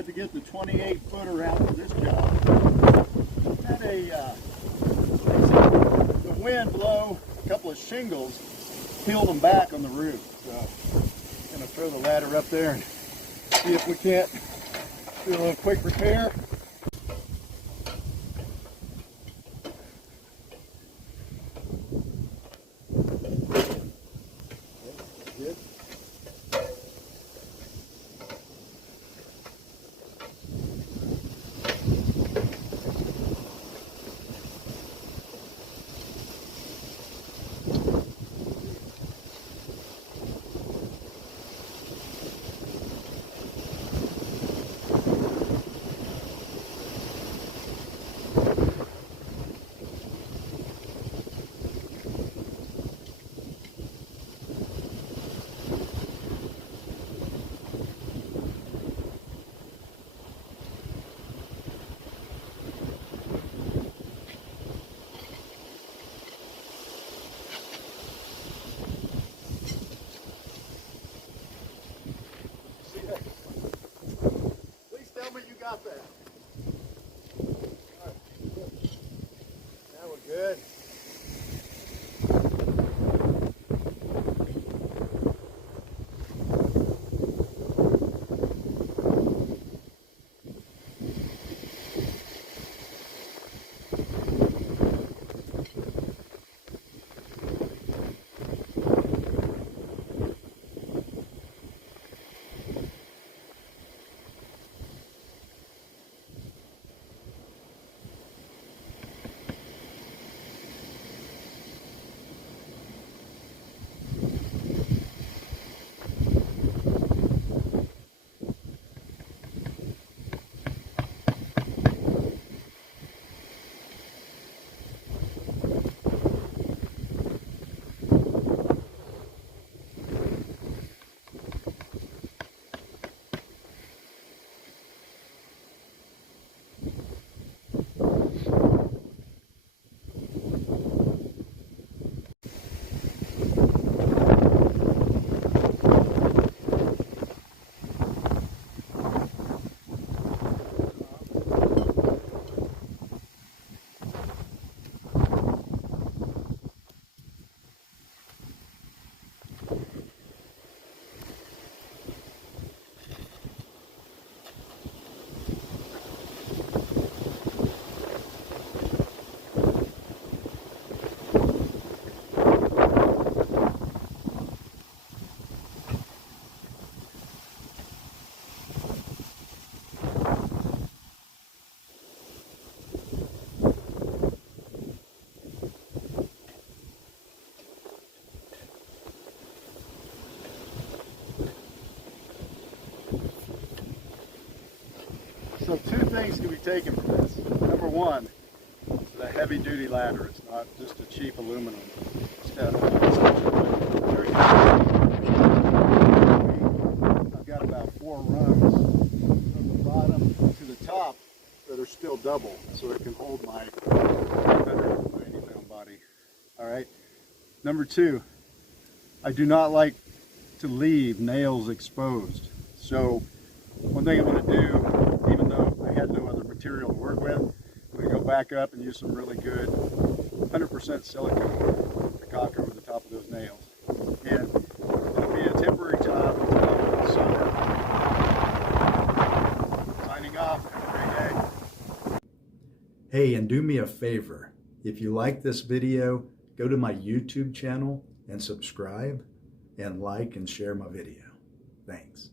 had to get the 28-footer out for this job. Had the wind blow a couple of shingles, peeled them back on the roof. So I'm going to throw the ladder up there and see if we can't do a little quick repair. Good. Tell me you got that. All right, good. Now we're good. So two things can be taken from this. Number one, it's a heavy duty ladder. It's not just a cheap aluminum stuff. I've got about 4 rungs from the bottom to the top that are still double, so it can hold my 190-pound body. All right. Number two, I do not like to leave nails exposed. So one thing I'm going to do, even though I had no other material to work with, I'm going to go back up and use some really good 100% silicone to caulk over the top of those nails. And it'll be a temporary job until the summer. Signing off. Have a great day. Hey, and do me a favor. If you like this video, go to my YouTube channel and subscribe and like and share my video. Thanks.